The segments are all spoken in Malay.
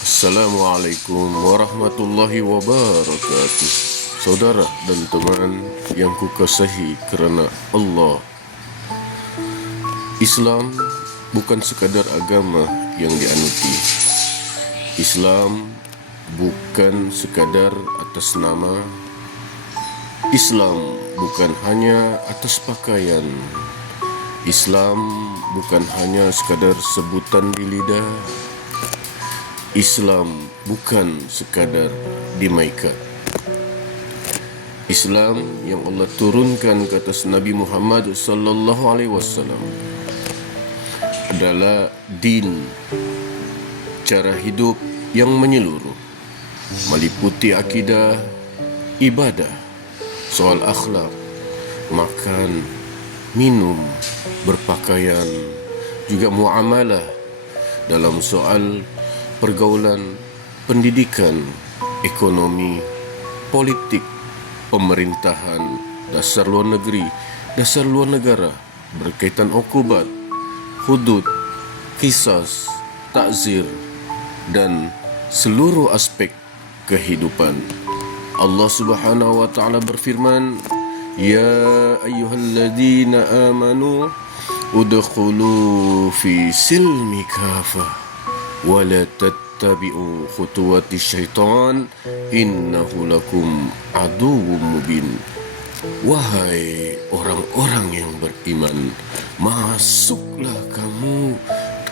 Assalamualaikum warahmatullahi wabarakatuh. Saudara dan teman yang kukasihi kerana Allah, Islam bukan sekadar agama yang dianuti. Islam bukan sekadar atas nama. Islam bukan hanya atas pakaian. Islam bukan hanya sekadar sebutan di lidah. Islam bukan sekadar dimaikat. Islam yang Allah turunkan ke atas Nabi Muhammad sallallahu alaihi wasallam adalah din, cara hidup yang menyeluruh, meliputi akidah, ibadah, soal akhlak, makan, minum, berpakaian, juga muamalah dalam soal pergaulan, pendidikan, ekonomi, politik, pemerintahan, dasar luar negeri, dasar luar negara, berkaitan ukubat, hudud, qisas, takzir, dan seluruh aspek kehidupan. Allah Subhanahu wa taala berfirman, "Ya ayyuhalladzina amanu udkhulu fi silmi kafah wala tattabi'u khutuwati syaitan innahu lakum aduwwum mubin." Wahai orang-orang yang beriman, masuklah kamu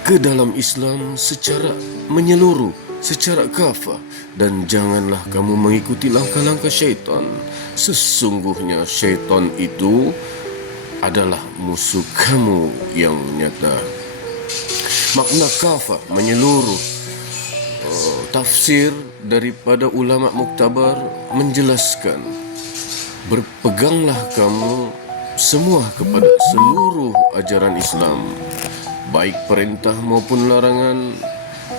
ke dalam Islam secara menyeluruh, secara kafah, dan janganlah kamu mengikuti langkah-langkah syaitan. Sesungguhnya syaitan itu adalah musuh kamu yang nyata. Makna kafah menyeluruh. Tafsir daripada ulama muktabar menjelaskan, berpeganglah kamu semua kepada seluruh ajaran Islam, baik perintah maupun larangan.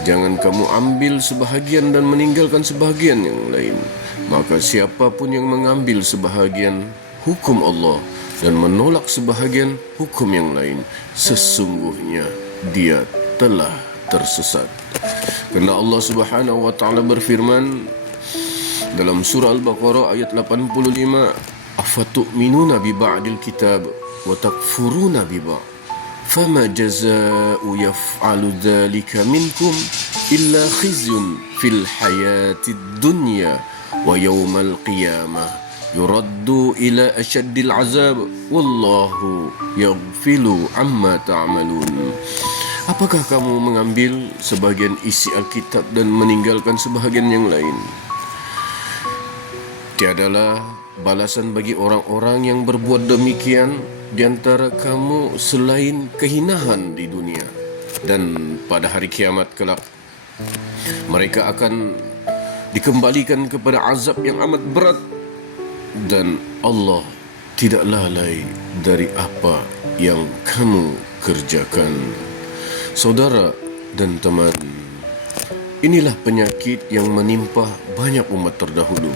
Jangan kamu ambil sebahagian dan meninggalkan sebahagian yang lain. Maka siapapun yang mengambil sebahagian hukum Allah dan menolak sebahagian hukum yang lain, sesungguhnya dia telah tersesat. Kerana Allah Subhanahu wa taala berfirman dalam surah Al-Baqarah ayat 85, "Afatu'minuna bi ba'dil kitab wa takfuruna bi ba'd. Fama jazaa'u yaf'alu dzalika minkum illa khizyun fil hayatid dunya wa yawmal qiyamah yuraddu ila asyaddil azab wallahu yaghfilu amma ta'malun." Apakah kamu mengambil sebahagian isi Alkitab dan meninggalkan sebahagian yang lain? Tiadalah balasan bagi orang-orang yang berbuat demikian di antara kamu selain kehinaan di dunia, dan pada hari kiamat kelak mereka akan dikembalikan kepada azab yang amat berat, dan Allah tidak lalai dari apa yang kamu kerjakan. Saudara dan teman, inilah penyakit yang menimpa banyak umat terdahulu.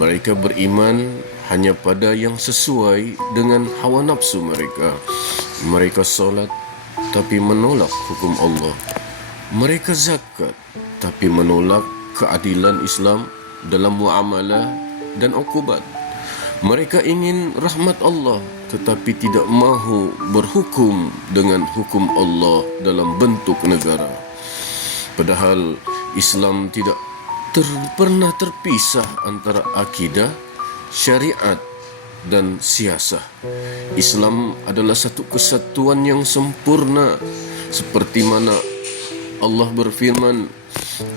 Mereka beriman hanya pada yang sesuai dengan hawa nafsu mereka. Mereka solat tapi menolak hukum Allah. Mereka zakat tapi menolak keadilan Islam dalam muamalah dan ukubat. Mereka ingin rahmat Allah tetapi tidak mahu berhukum dengan hukum Allah dalam bentuk negara. Padahal Islam tidak pernah terpisah antara akidah, syariat, dan siasah. Islam adalah satu kesatuan yang sempurna, seperti mana Allah berfirman,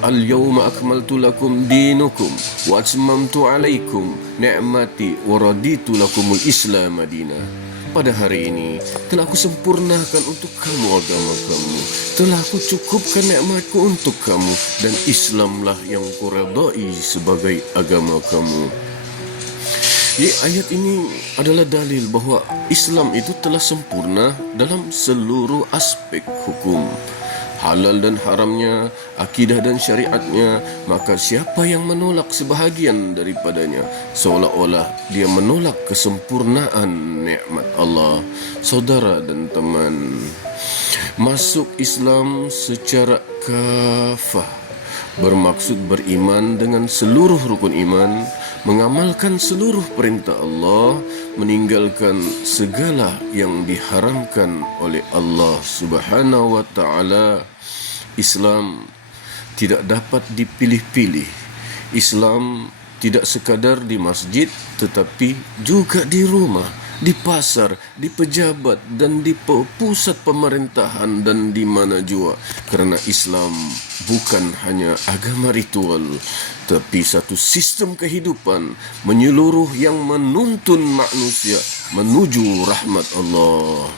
"Al-yawma akmaltu lakum dinukum wa atmamtu alaikum ni'mati wa raditu lakumul Islam madina." Pada hari ini telah aku sempurnakan untuk kamu agama kamu, telah aku cukupkan nikmatku untuk kamu, dan Islamlah yang kuredai sebagai agama kamu. Ayat ini adalah dalil bahawa Islam itu telah sempurna dalam seluruh aspek hukum, halal dan haramnya, akidah dan syariatnya. Maka siapa yang menolak sebahagian daripadanya, seolah-olah dia menolak kesempurnaan nikmat Allah. Saudara dan teman, masuk Islam secara kafah bermaksud beriman dengan seluruh rukun iman, mengamalkan seluruh perintah Allah, meninggalkan segala yang diharamkan oleh Allah Subhanahu wa taala. Islam tidak dapat dipilih-pilih. Islam tidak sekadar di masjid, tetapi juga di rumah, di pasar, di pejabat dan di pusat pemerintahan dan di mana jua. Kerana Islam bukan hanya agama ritual, tapi satu sistem kehidupan menyeluruh yang menuntun manusia menuju rahmat Allah.